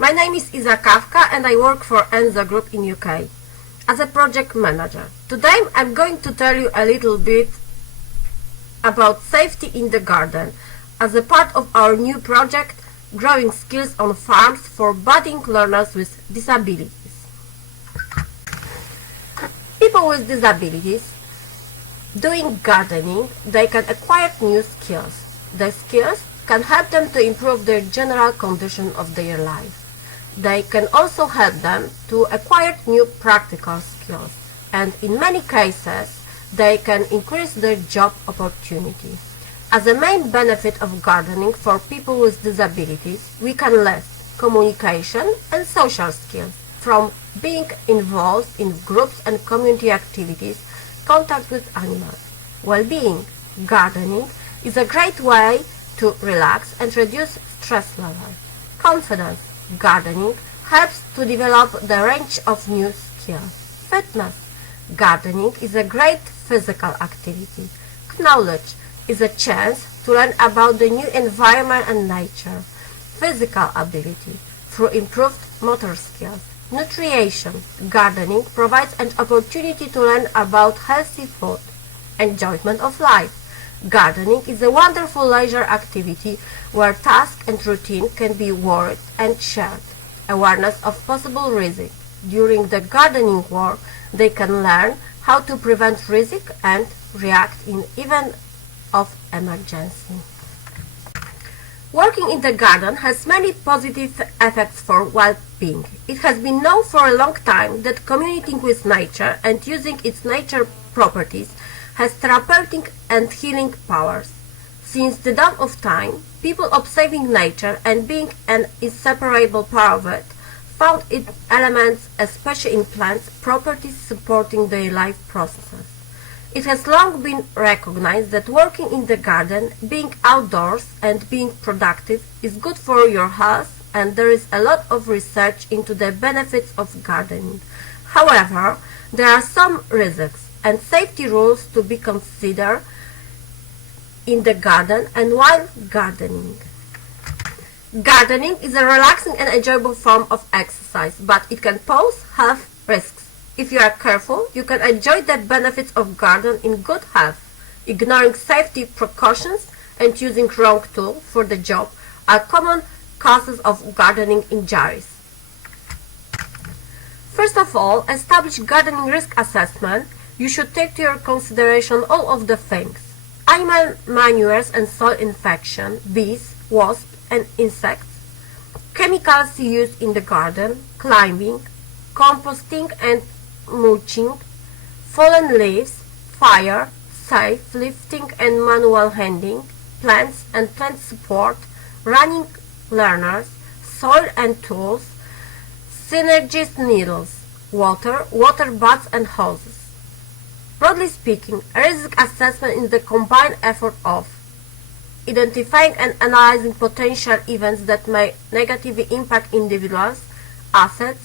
My name is Iza Kawka and I work for Enzo Group in UK as a project manager. Today I'm going to tell you a little bit about safety in the garden as a part of our new project Growing Skills on Farms for Budding Learners with Disabilities. People with disabilities doing gardening, they can acquire new skills. The skills can help them to improve their general condition of their life. They can also help them to acquire new practical skills, and in many cases they can increase their job opportunity. As a main benefit of gardening for people with disabilities, we can learn communication and social skills from being involved in groups and community activities, contact with animals. Well-being. Gardening is a great way to relax and reduce stress level. Confidence. Gardening helps to develop the range of new skills. Fitness. Gardening is a great physical activity. Knowledge is a chance to learn about the new environment and nature. Physical ability through improved motor skills. Nutrition. Gardening provides an opportunity to learn about healthy food. Enjoyment of life. Gardening is a wonderful leisure activity where tasks and routine can be worked and shared. Awareness of possible risk. During the gardening work, they can learn how to prevent risk and react in event of emergency. Working in the garden has many positive effects for well-being. It has been known for a long time that communicating with nature and using its nature properties has therapeutic and healing powers. Since the dawn of time, people observing nature and being an inseparable part of it found its elements, especially in plants, properties supporting their life processes. It has long been recognized that working in the garden, being outdoors and being productive is good for your health, and there is a lot of research into the benefits of gardening. However, there are some risks and safety rules to be considered in the garden and while gardening. Gardening is a relaxing and enjoyable form of exercise, but it can pose health risks. If you are careful, you can enjoy the benefits of garden in good health. Ignoring safety precautions and using wrong tool for the job are common causes of gardening injuries. First of all, establish gardening risk assessment. You should take to your consideration all of the things: animal manures and soil infection, bees, wasps and insects, chemicals used in the garden, climbing, composting and mulching, fallen leaves, fire, safe lifting and manual handling, plants and plant support, running learners, soil and tools, synergist needles, water baths and hoses. Broadly speaking, a risk assessment is the combined effort of identifying and analyzing potential events that may negatively impact individuals, assets,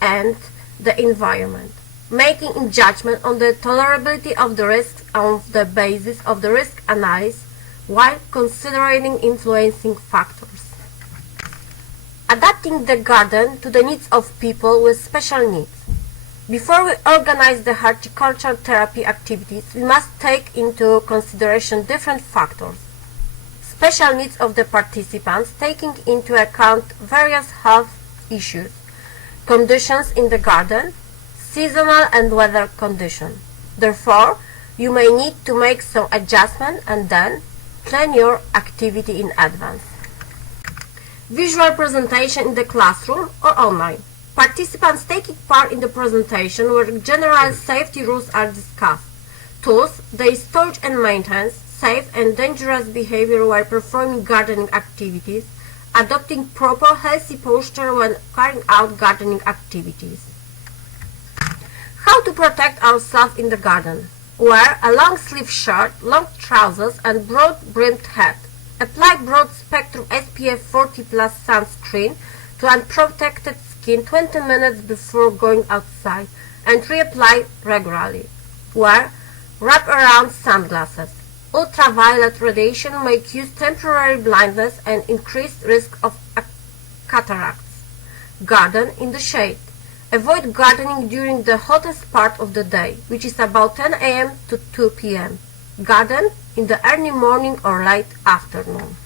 and the environment, making a judgment on the tolerability of the risks on the basis of the risk analysis while considering influencing factors. Adapting the garden to the needs of people with special needs. Before we organize the horticultural therapy activities, we must take into consideration different factors. Special needs of the participants, taking into account various health issues, conditions in the garden, seasonal and weather conditions. Therefore, you may need to make some adjustments and then plan your activity in advance. Visual presentation in the classroom or online. Participants taking part in the presentation where general safety rules are discussed. Tools, their storage and maintenance, safe and dangerous behavior while performing gardening activities, adopting proper healthy posture when carrying out gardening activities. How to protect ourselves in the garden. Wear a long sleeve shirt, long trousers and broad brimmed hat. Apply broad spectrum SPF 40+ sunscreen to unprotected skin 20 minutes before going outside and reapply regularly. Wear wrap-around sunglasses. Ultraviolet radiation may cause temporary blindness and increased risk of cataracts. Garden in the shade. Avoid gardening during the hottest part of the day, which is about 10 a.m. to 2 p.m. Garden in the early morning or late afternoon.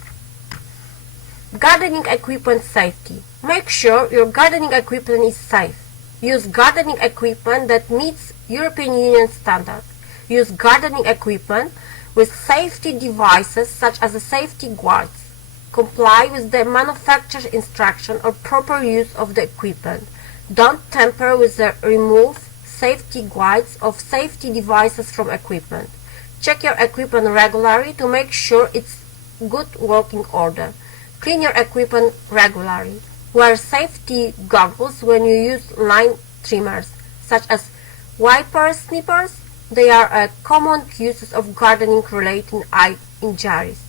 Gardening equipment safety. Make sure your gardening equipment is safe. Use gardening equipment that meets European Union standards. Use gardening equipment with safety devices such as safety guards. Comply with the manufacturer's instruction or proper use of the equipment. Don't tamper with the remove safety guides of safety devices from equipment. Check your equipment regularly to make sure it's good working order. Clean your equipment regularly. Wear safety goggles when you use line trimmers, such as wiper snippers. They are a common uses of gardening-related eye injuries.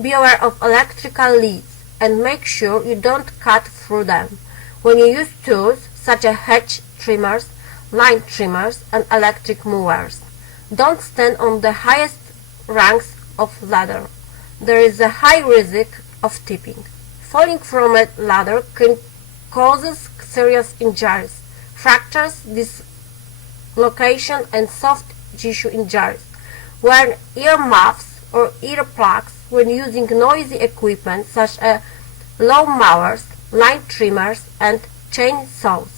Be aware of electrical leads and make sure you don't cut through them. When you use tools such as hedge trimmers, line trimmers, and electric mowers, don't stand on the highest rungs of ladder. There is a high risk of tipping. Falling from a ladder can cause serious injuries, fractures, dislocation, and soft tissue injuries. Wear ear muffs or ear plugs when using noisy equipment such as lawn mowers, line trimmers, and chainsaws.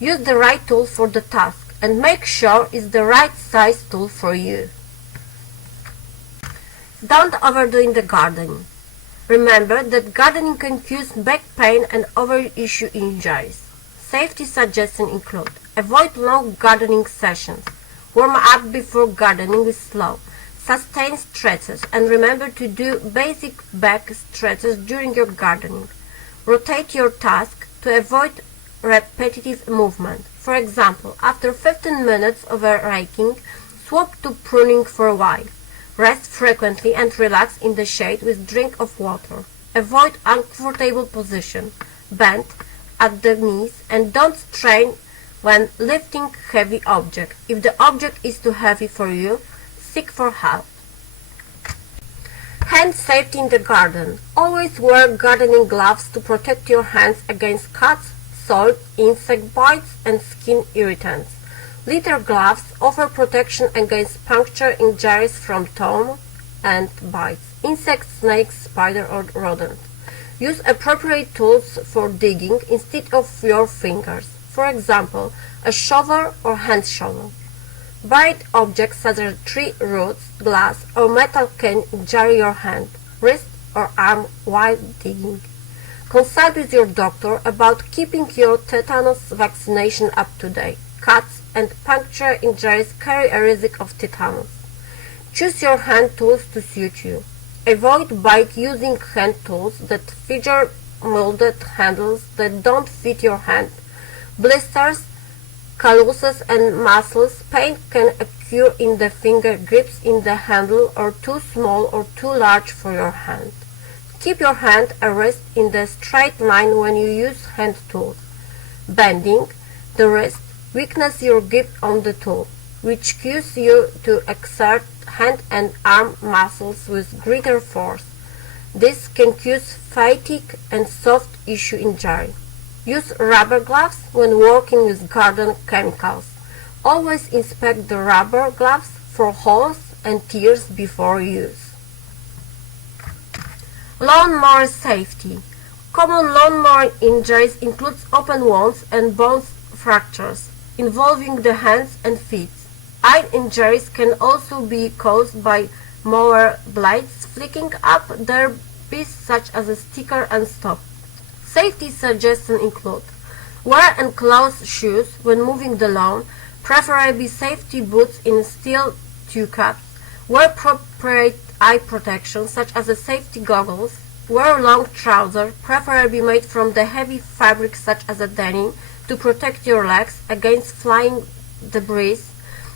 Use the right tool for the task and make sure it's the right size tool for you. Don't overdo in the gardening. Remember that gardening can cause back pain and overuse injuries. Safety suggestions include: avoid long gardening sessions. Warm up before gardening is slow. Sustain stretches and remember to do basic back stretches during your gardening. Rotate your task to avoid repetitive movement. For example, after 15 minutes of raking, swap to pruning for a while. Rest frequently and relax in the shade with drink of water. Avoid uncomfortable position. Bend at the knees and don't strain when lifting heavy object. If the object is too heavy for you, seek for help. Hand safety in the garden. Always wear gardening gloves to protect your hands against cuts, soil, insect bites, and skin irritants. Leather gloves offer protection against puncture injuries from thorn and bites, insects, snakes, spider, or rodent. Use appropriate tools for digging instead of your fingers. For example, a shovel or hand shovel. Buried objects such as tree roots, glass, or metal can injure your hand, wrist, or arm while digging. Consult with your doctor about keeping your tetanus vaccination up to date. Cuts and puncture injuries carry a risk of tetanus. Choose your hand tools to suit you. Avoid using hand tools that feature molded handles that don't fit your hand. Blisters, calluses, and muscles pain can occur in the finger grips in the handle or too small or too large for your hand. Keep your hand at rest in the straight line when you use hand tools. Bending the wrist weakens your grip on the tool, which causes you to exert hand and arm muscles with greater force. This can cause fatigue and soft tissue injury. Use rubber gloves when working with garden chemicals. Always inspect the rubber gloves for holes and tears before use. Lawnmower safety. Common lawnmower injuries include open wounds and bone fractures involving the hands and feet. Eye injuries can also be caused by mower blades flicking up their base such as a sticker and stop. Safety suggestions include: wear enclosed shoes when moving the lawn, preferably safety boots in steel toe caps. Wear appropriate eye protection such as safety goggles. Wear long trousers, preferably made from the heavy fabric such as denim, to protect your legs against flying debris.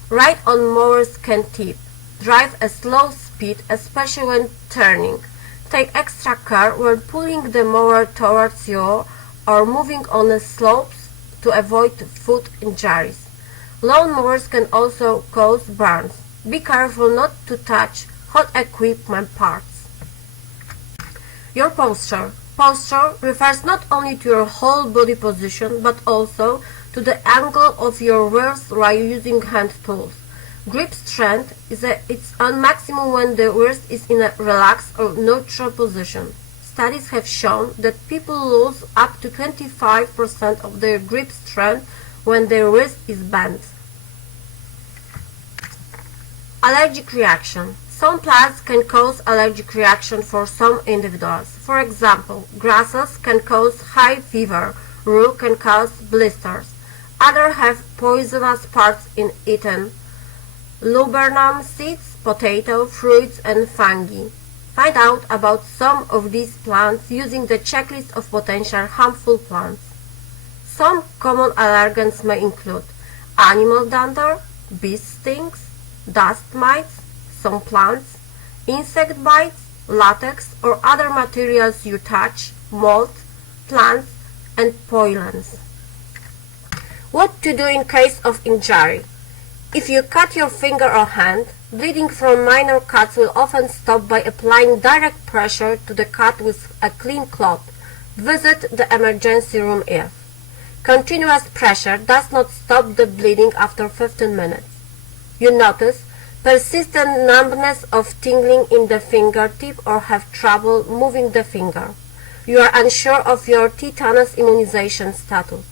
Ride on mowers can tip. Drive at slow speed, especially when turning. Take extra care when pulling the mower towards you or moving on the slopes to avoid foot injuries. Lawn mowers can also cause burns. Be careful not to touch hot equipment parts. Your posture. Posture refers not only to your whole body position but also to the angle of your wrist while using hand tools. Grip strength is at its own maximum when the wrist is in a relaxed or neutral position. Studies have shown that people lose up to 25% of their grip strength when their wrist is bent. Allergic reaction. Some plants can cause allergic reaction for some individuals. For example, grasses can cause high fever, rue can cause blisters. Others have poisonous parts in eaten laburnum seeds, potato, fruits, and fungi. Find out about some of these plants using the checklist of potential harmful plants. Some common allergens may include animal dander, bee stings, dust mites, some plants, insect bites, latex or other materials you touch, mold, plants, and pollens. What to do in case of injury? If you cut your finger or hand, bleeding from minor cuts will often stop by applying direct pressure to the cut with a clean cloth. Visit the emergency room if continuous pressure does not stop the bleeding after 15 minutes. You notice persistent numbness of tingling in the fingertip or have trouble moving the finger. You are unsure of your tetanus immunization status.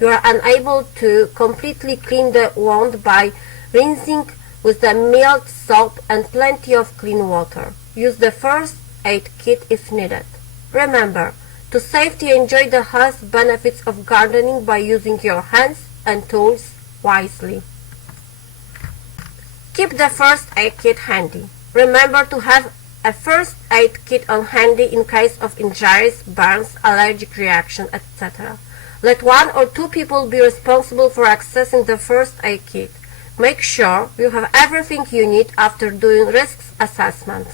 You are unable to completely clean the wound by rinsing with the mild soap and plenty of clean water. Use the first aid kit if needed. Remember, to safely enjoy the health benefits of gardening by using your hands and tools wisely. Keep the first aid kit handy. Remember to have a first aid kit on handy in case of injuries, burns, allergic reaction, etc. Let 1 or 2 people be responsible for accessing the first aid kit. Make sure you have everything you need after doing risks assessment.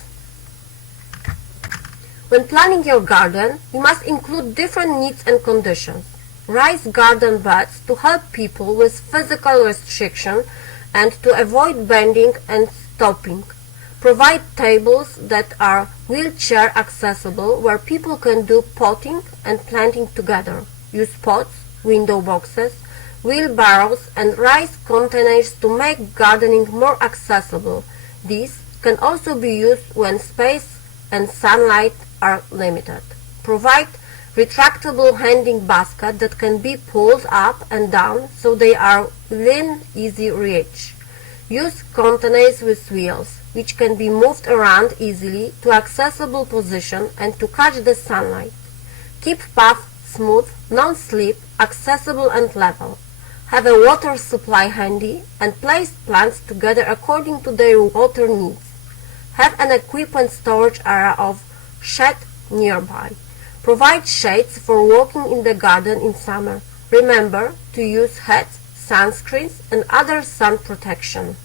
When planning your garden, you must include different needs and conditions. Raise garden beds to help people with physical restriction and to avoid bending and stopping. Provide tables that are wheelchair accessible where people can do potting and planting together. Use pots, window boxes, wheelbarrows and rice containers to make gardening more accessible. These can also be used when space and sunlight are limited. Provide retractable hanging baskets that can be pulled up and down so they are within easy reach. Use containers with wheels, which can be moved around easily to accessible position and to catch the sunlight. Keep paths smooth, non-slip, accessible and level. Have a water supply handy and place plants together according to their water needs. Have an equipment storage area of shed nearby. Provide shades for walking in the garden in summer. Remember to use hats, sunscreens and other sun protection.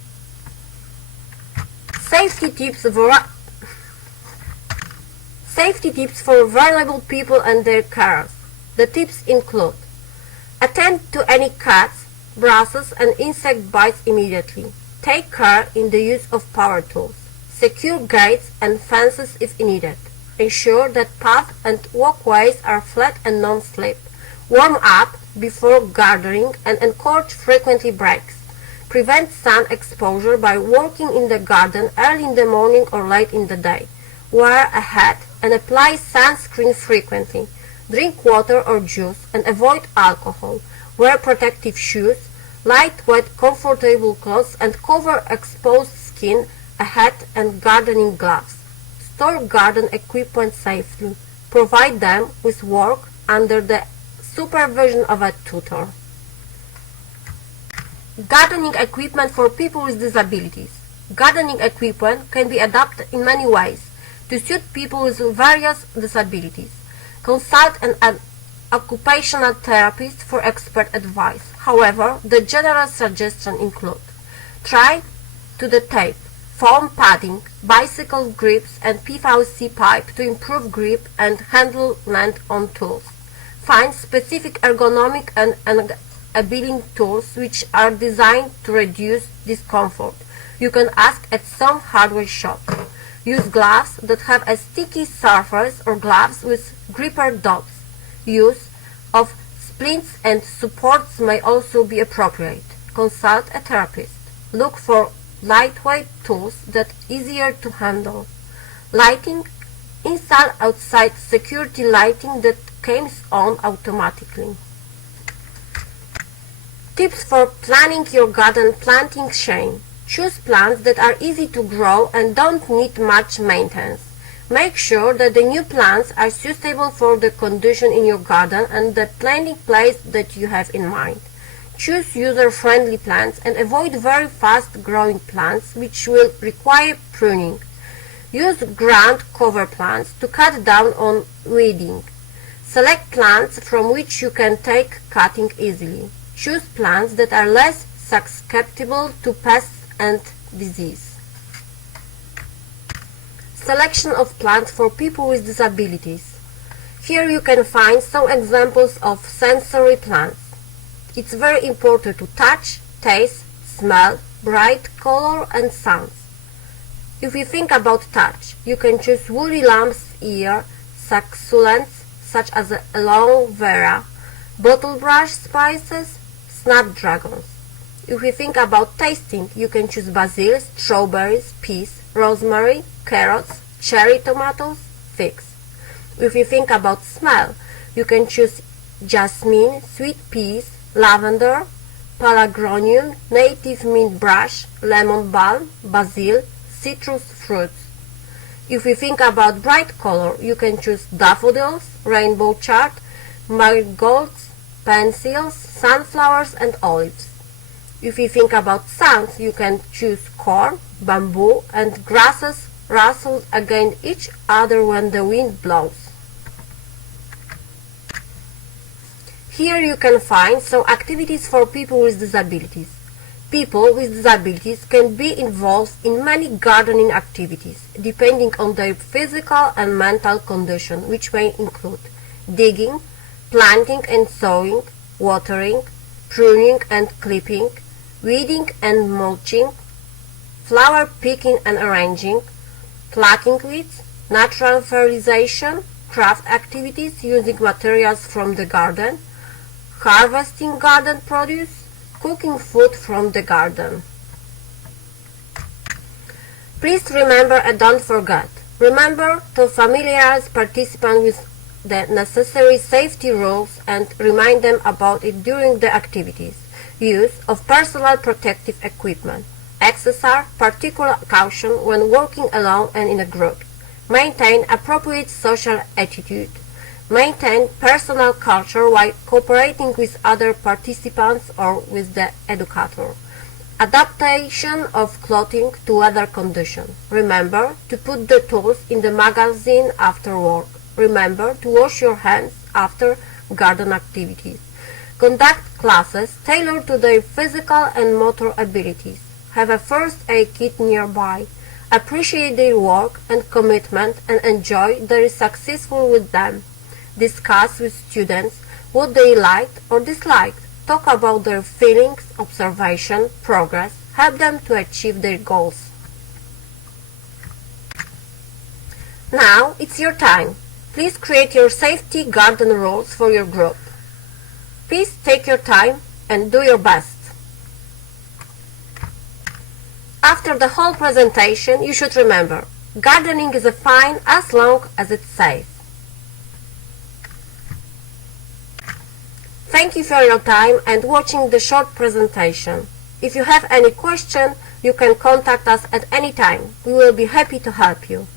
Safety tips for vulnerable people and their carers. The tips include: attend to any cuts, bruises and insect bites immediately. Take care in the use of power tools. Secure gates and fences if needed. Ensure that paths and walkways are flat and non-slip. Warm up before gardening and encourage frequent breaks. Prevent sun exposure by working in the garden early in the morning or late in the day. Wear a hat and apply sunscreen frequently. Drink water or juice and avoid alcohol. Wear protective shoes, lightweight, comfortable clothes and cover exposed skin, a hat and gardening gloves. Store garden equipment safely. Provide them with work under the supervision of a tutor. Gardening equipment for people with disabilities. Gardening equipment can be adapted in many ways to suit people with various disabilities. Consult an occupational therapist for expert advice. However, the general suggestions include: try to the tape, foam padding, bicycle grips and PVC pipe to improve grip and handle length on tools. Find specific ergonomic and enabling tools which are designed to reduce discomfort. You can ask at some hardware shop. Use gloves that have a sticky surface or gloves with gripper dots. Use of splints and supports may also be appropriate. Consult a therapist. Look for lightweight tools that are easier to handle. Lighting. Install outside security lighting that comes on automatically. Tips for planning your garden planting chain. Choose plants that are easy to grow and don't need much maintenance. Make sure that the new plants are suitable for the condition in your garden and the planting place that you have in mind. Choose user-friendly plants and avoid very fast-growing plants which will require pruning. Use ground cover plants to cut down on weeding. Select plants from which you can take cutting easily. Choose plants that are less susceptible to pests and disease. Selection of plants for people with disabilities. Here you can find some examples of sensory plants. It's very important to touch, taste, smell, bright color and sounds. If you think about touch, you can choose woolly lamb's ear, succulents such as aloe vera, bottlebrush spices, snapdragons. If you think about tasting, you can choose basil, strawberries, peas, rosemary, carrots, cherry tomatoes, figs. If you think about smell, you can choose jasmine, sweet peas, lavender, pelargonium, native mint brush, lemon balm, basil, citrus fruits. If you think about bright color, you can choose daffodils, rainbow chard, marigolds, pencils, sunflowers and olives. If you think about sounds, you can choose corn, bamboo and grasses rustle against each other when the wind blows. Here you can find some activities for people with disabilities. People with disabilities can be involved in many gardening activities, depending on their physical and mental condition, which may include digging, planting and sowing, watering, pruning and clipping, weeding and mulching, flower picking and arranging, plucking weeds, natural fertilization, craft activities using materials from the garden, harvesting garden produce, cooking food from the garden. Please remember and don't forget. Remember to familiarize participants with the necessary safety rules and remind them about it during the activities. Use of personal protective equipment. Exercise particular caution when working alone and in a group. Maintain appropriate social attitude. Maintain personal culture while cooperating with other participants or with the educator. Adaptation of clothing to weather conditions. Remember to put the tools in the magazine after work. Remember to wash your hands after garden activities. Conduct classes tailored to their physical and motor abilities. Have a first aid kit nearby. Appreciate their work and commitment and enjoy their success with them. Discuss with students what they liked or disliked. Talk about their feelings, observation, progress. Help them to achieve their goals. Now it's your time. Please create your safety garden rules for your group. Please take your time and do your best. After the whole presentation, you should remember, gardening is fine as long as it's safe. Thank you for your time and watching the short presentation. If you have any question, you can contact us at any time. We will be happy to help you.